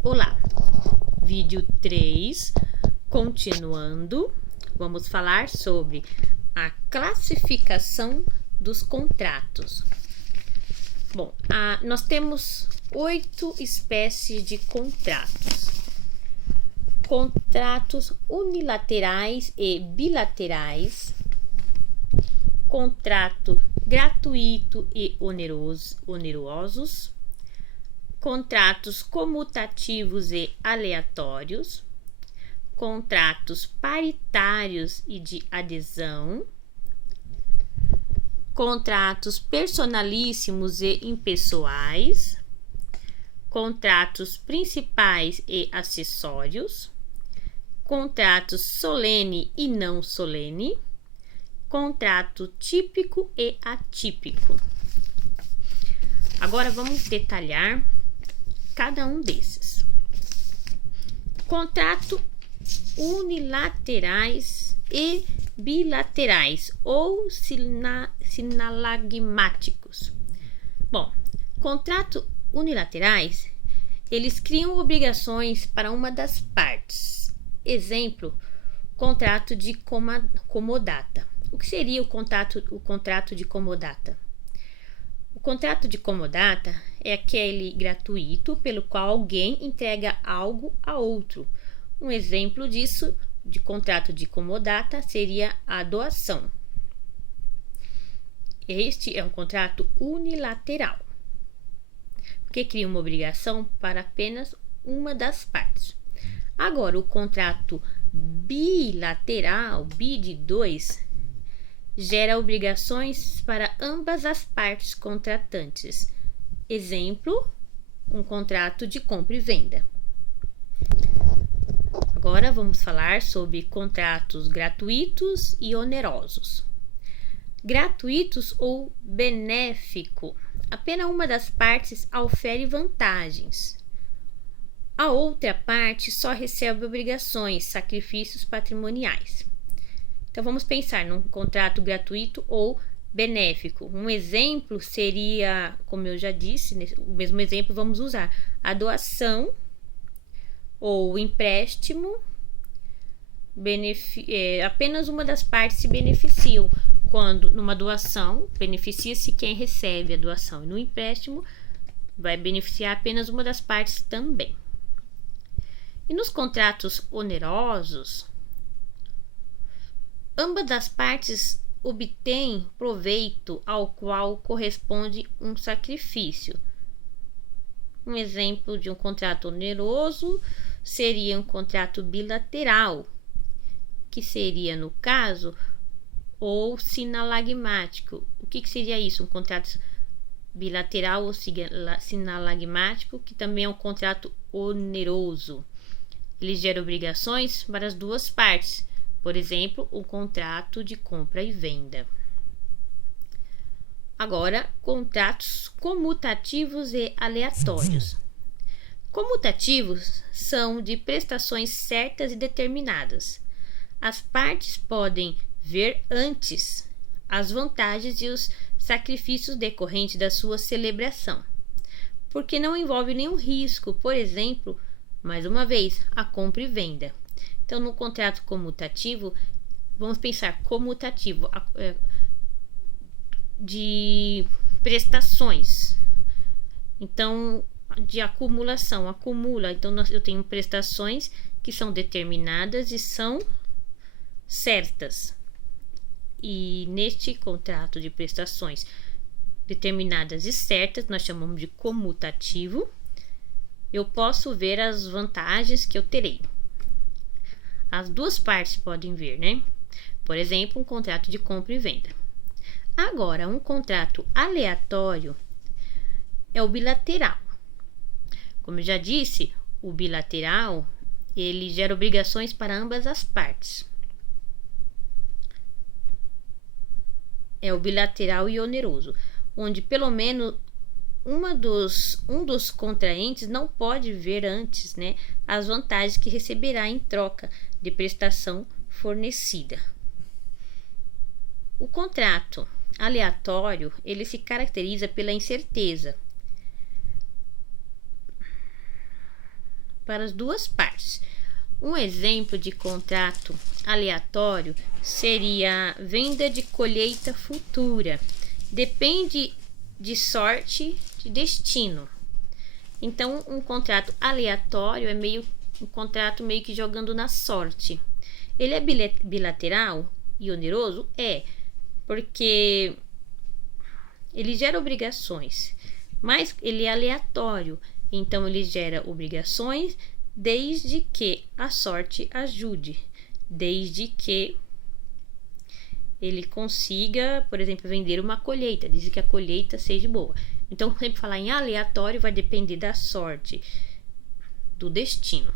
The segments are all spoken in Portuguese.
Olá, vídeo 3, continuando, vamos falar sobre a classificação dos contratos. Bom, nós temos 8 espécies de contratos. Contratos unilaterais e bilaterais, contrato gratuito e onerosos, contratos comutativos e aleatórios, contratos paritários e de adesão, contratos personalíssimos e impessoais, contratos principais e acessórios, contratos solene e não solene, contrato típico e atípico. Agora vamos detalhar cada um desses. Contrato unilaterais e bilaterais ou sinalagmáticos. Bom, contrato unilaterais, eles criam obrigações para uma das partes. Exemplo, contrato de comodata. O que seria o contrato de comodata? O contrato de comodata é aquele gratuito pelo qual alguém entrega algo a outro. Um exemplo disso, de contrato de comodata, seria a doação. Este é um contrato unilateral, porque cria uma obrigação para apenas uma das partes. Agora, o contrato bilateral, bi de 2, gera obrigações para ambas as partes contratantes. Exemplo, um contrato de compra e venda. Agora vamos falar sobre contratos gratuitos e onerosos. Gratuitos ou benéfico. Apenas uma das partes ofere vantagens. A outra parte só recebe obrigações, sacrifícios patrimoniais. Então, vamos pensar num contrato gratuito ou benéfico. Um exemplo seria, como eu já disse, o mesmo exemplo vamos usar, a doação ou o empréstimo. Apenas uma das partes se beneficiam. Quando numa doação, beneficia-se quem recebe a doação. E no empréstimo, vai beneficiar apenas uma das partes também. E nos contratos onerosos, ambas as partes obtêm proveito ao qual corresponde um sacrifício. Um exemplo de um contrato oneroso seria um contrato bilateral, que seria, no caso, ou sinalagmático. O que seria isso? Um contrato bilateral ou sinalagmático, que também é um contrato oneroso. Ele gera obrigações para as duas partes. Por exemplo, o contrato de compra e venda. Agora, contratos comutativos e aleatórios. Comutativos são de prestações certas e determinadas. As partes podem ver antes as vantagens e os sacrifícios decorrentes da sua celebração, porque não envolve nenhum risco, por exemplo, mais uma vez, a compra e venda. Então, no contrato comutativo, vamos pensar comutativo de prestações. Então, de acumulação, acumula. Então, eu tenho prestações que são determinadas e são certas. E neste contrato de prestações determinadas e certas, nós chamamos de comutativo, eu posso ver as vantagens que eu terei. As duas partes podem ver, né? Por exemplo, um contrato de compra e venda. Agora, um contrato aleatório é o bilateral. Como eu já disse, o bilateral, ele gera obrigações para ambas as partes. É o bilateral e oneroso, onde pelo menos um dos contraentes não pode ver antes, né, as vantagens que receberá em troca de prestação fornecida. O contrato aleatório, ele se caracteriza pela incerteza. para as duas partes. Um exemplo de contrato aleatório seria venda de colheita futura. Depende de sorte, de destino. Então, um contrato aleatório é um contrato meio que jogando na sorte. Ele é bilateral e oneroso? É, porque ele gera obrigações, mas ele é aleatório. Então, ele gera obrigações desde que a sorte ajude, desde que ele consiga, por exemplo, vender uma colheita, desde que a colheita seja boa. Então, sempre falar em aleatório vai depender da sorte, do destino.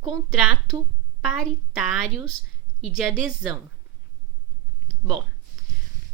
Contrato paritários e de adesão. Bom,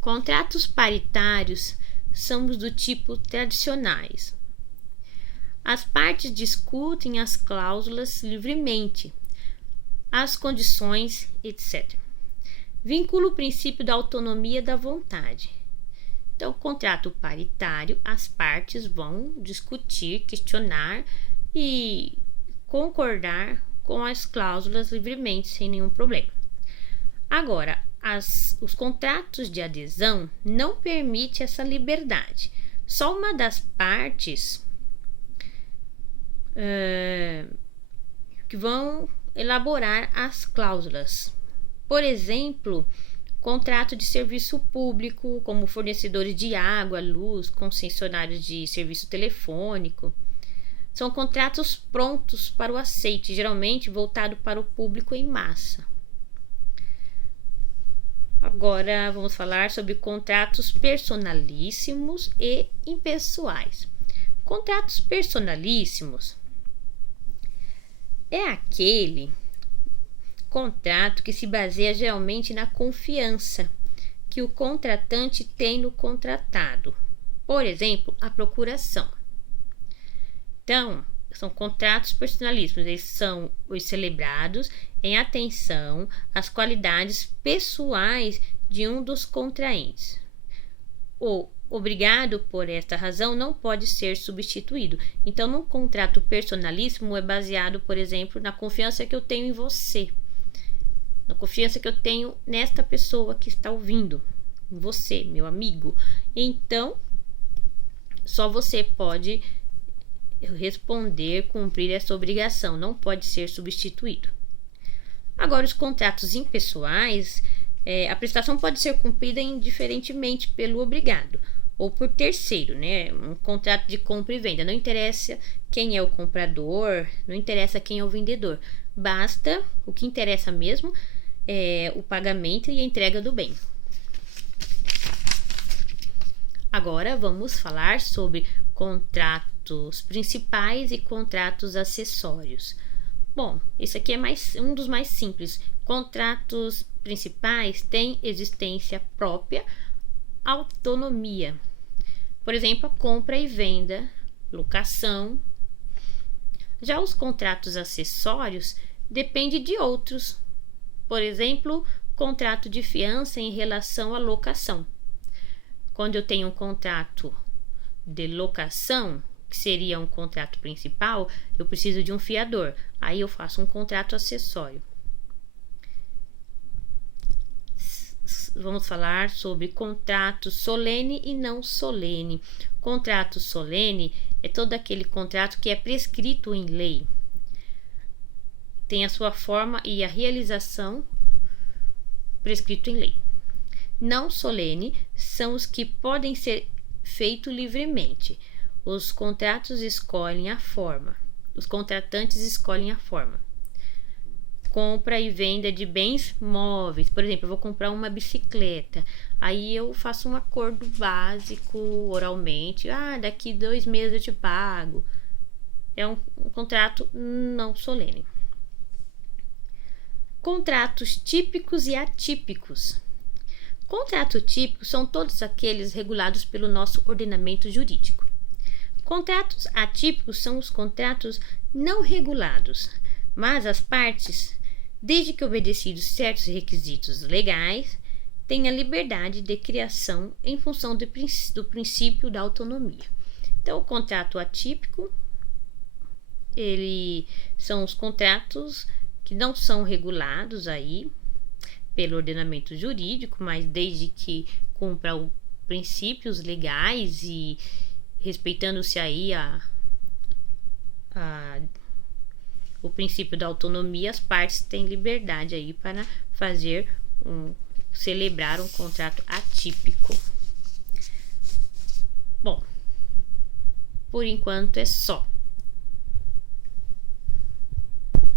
contratos paritários são do tipo tradicionais. As partes discutem as cláusulas livremente, as condições, etc. Vincula o princípio da autonomia da vontade. Então, o contrato paritário, as partes vão discutir, questionar e concordar com as cláusulas livremente, sem nenhum problema. Agora, os contratos de adesão não permitem essa liberdade. Só uma das partes que vão elaborar as cláusulas. Por exemplo, contrato de serviço público, como fornecedores de água, luz, concessionários de serviço telefônico. São contratos prontos para o aceite, geralmente voltado para o público em massa. Agora vamos falar sobre contratos personalíssimos e impessoais. Contratos personalíssimos é aquele contrato que se baseia geralmente na confiança que o contratante tem no contratado. Por exemplo, a procuração. Então, são contratos personalíssimos, eles são os celebrados em atenção às qualidades pessoais de um dos contraentes. O obrigado por esta razão não pode ser substituído. Então, num contrato personalíssimo é baseado, por exemplo, na confiança que eu tenho em você, na confiança que eu tenho nesta pessoa que está ouvindo, em você, meu amigo. Então, só você pode responder, cumprir essa obrigação, não pode ser substituído. Agora, os contratos impessoais, a prestação pode ser cumprida indiferentemente pelo obrigado ou por terceiro, né? Um contrato de compra e venda, não interessa quem é o comprador, não interessa quem é o vendedor, basta, o que interessa mesmo é o pagamento e a entrega do bem. Agora vamos falar sobre contratos principais e contratos acessórios. Bom, esse aqui é um dos mais simples. Contratos principais têm existência própria, autonomia. Por exemplo, a compra e venda, locação. Já os contratos acessórios dependem de outros. Por exemplo, contrato de fiança em relação à locação. Quando eu tenho um contrato de locação, que seria um contrato principal, eu preciso de um fiador. Aí eu faço um contrato acessório. Vamos falar sobre contrato solene e não solene. Contrato solene é todo aquele contrato que é prescrito em lei. Tem a sua forma e a realização prescrito em lei. Não solene são os que podem ser feitos livremente. Os contratos escolhem a forma. Os contratantes escolhem a forma. Compra e venda de bens móveis. Por exemplo, eu vou comprar uma bicicleta. Aí eu faço um acordo básico, oralmente. Daqui 2 meses eu te pago. É um contrato não solene. Contratos típicos e atípicos. Contratos típicos são todos aqueles regulados pelo nosso ordenamento jurídico. Contratos atípicos são os contratos não regulados, mas as partes, desde que obedecidos certos requisitos legais, têm a liberdade de criação em função do princípio da autonomia. Então, o contrato atípico, ele são os contratos que não são regulados aí pelo ordenamento jurídico, mas desde que cumpra os princípios legais e respeitando-se aí o princípio da autonomia, as partes têm liberdade aí para celebrar um contrato atípico. Bom, por enquanto é só.